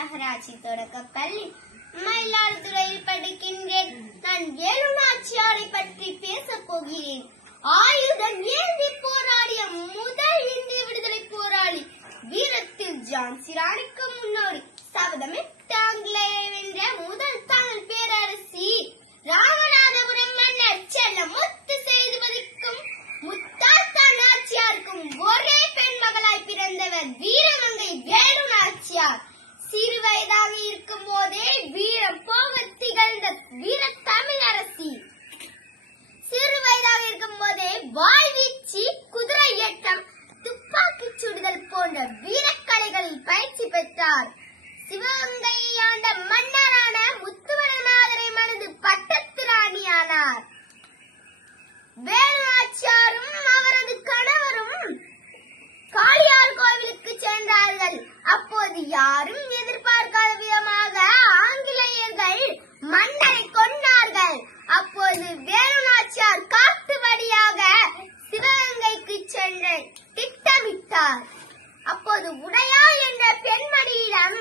நகராட்சி தொடக்க பள்ளி மயிலாடுதுறையில் படிக்கின்றேன். நான் வேலுநாச்சியாரை பற்றி பேசப் போகிறேன். ஆயுதம் ஏந்தி போராடிய முதல் இந்திய விடுதலை போராளி வீரத்தில் ஜான்சி ராணிக்கு முன்னோடி சபதமே தாங்களே வென்ற முதல் தமிழ் பேரரசி. ராமநாதபுரம் மன்னர் செல்ல முத்து செய்து மதிக்கும் சிவகங்கையை ஆண்ட மன்னரான முத்துவரநாதரை மணந்து பட்டத்து ராணியானார் வேலுநாச்சியாரும் அவரது கணவரும் காளியார் கோவிலுக்கு சென்றார்கள் அப்போது யாரும் எதிர்பார்க்காத விதமாக ஆங்கிலேயர்கள் மன்னரை கொன்னார்கள் அப்போது வேலுநாச்சியார் காட்டு வழியாக சிவகங்கைக்கு சென்று திட்டமிட்டார் அப்போது உடையா என்ற பெண்மணியிடம்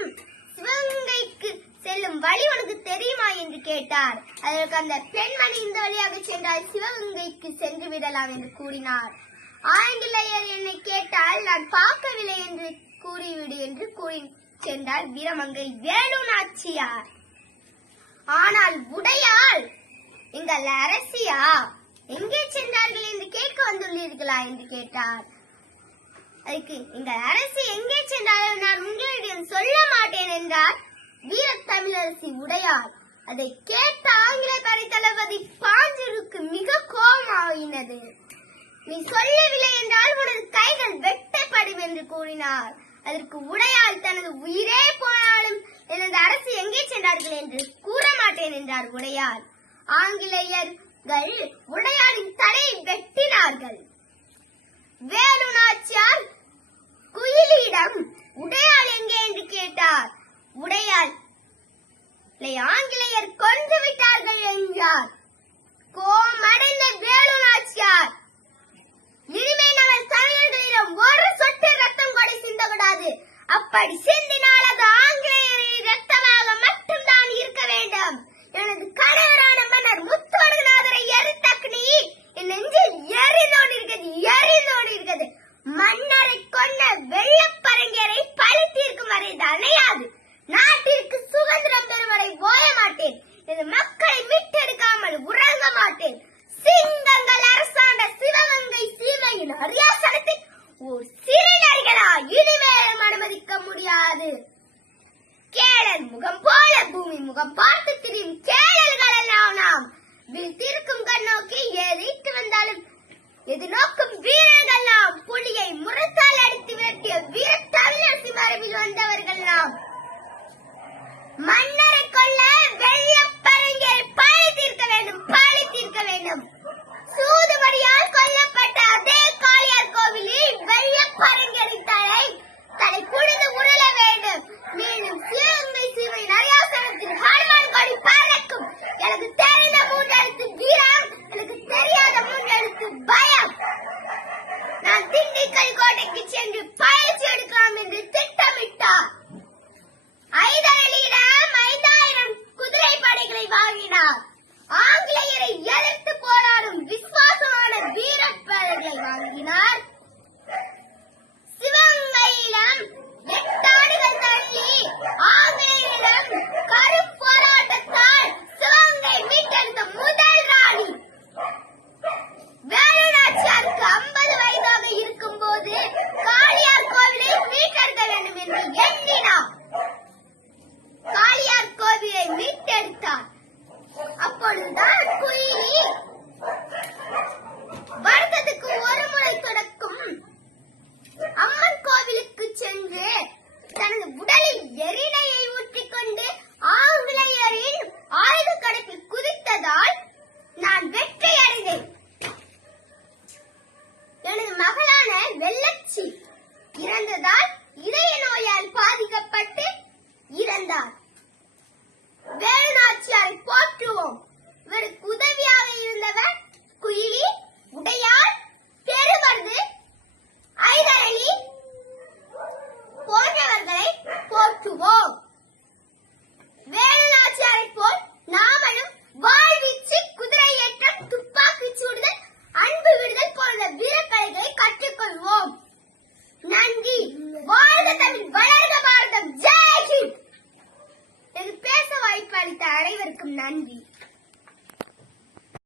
சிவகங்கைக்கு செல்லும் வழி உனக்கு தெரியுமா என்று கேட்டார். அதற்கு அந்த பெண்மணி இந்த வழியாக சென்றால் சிவகங்கைக்கு சென்று விடலாம் என்று கூறினார். ஆங்கிலேயர் என்னை கேட்டால் நான் பார்க்கவில்லை என்று கூறிவிடு என்று கூறி சென்றார் வீரமங்கை வேலு நாச்சியார் ஆனால் உடையால் எங்கள் அரசியா? எங்கே சென்றார்கள் என்று கேட்க வந்துள்ளீர்களா? என்று கேட்டார். அதுக்கு எங்கள் அரசு எங்கே சென்றாலும் நான் உங்களிடம் சொல்ல மாட்டேன் என்றார் வீர தமிழரசி உடையார். அதை கேட்ட ஆங்கில படைத்தளபதி தளபதி பாஞ்சருக்கு மிக கோபமாயினது. நீ சொல்லவில்லை என்றால் உனது கைகள் வெட்டப்படும் என்று கூறினார். அதற்கு உடையால் தனது உயிரே போனாலும் எனது அரசு எங்கே சென்றார்கள் என்று கூற மாட்டேன் என்றார் உடையார். ஆங்கிலேயர்கள் உடையாளின் தலையை வெட்டினார்கள். வேலு நாச்சியார் குயிலியிடம் உடையாள் எங்கே? என்று கேட்டார். உடையாள் ஆங்கில ஆங்கிலேயர் கொன்று விட்டார்கள் என்றார். கோமடைந்த வேலு நாச்சியார் இனிமே நாங்கள் தமிழர்களிடம் ஒரு சொட்டு ரத்தம் கூட சிந்தக்கூடாது. அப்படி சிந்தினால் அது அனுமதிக்க முடியாது கேளல் முகம் போல பூமி முகம் பார்த்து திரியும் கேளல்கள் எல்லாம் நாம் விழித்திருக்கும் கண்ணோக்கி எதிர்த்து வந்தாலும் எது நோக்கும் திண்டுக்கல் கோட்டைக்கு சென்று பயிற்சி எடுக்கலாம் என்று திட்டமிட்டார். ஐதரளியிடம் ஐந்தாயிரம் குதிரை படைகளை வாங்கினார். ஆங்கிலேயரை எதிர்த்து போராடும் விசுவாசமான வீரப்படைகளை வாங்கினார்.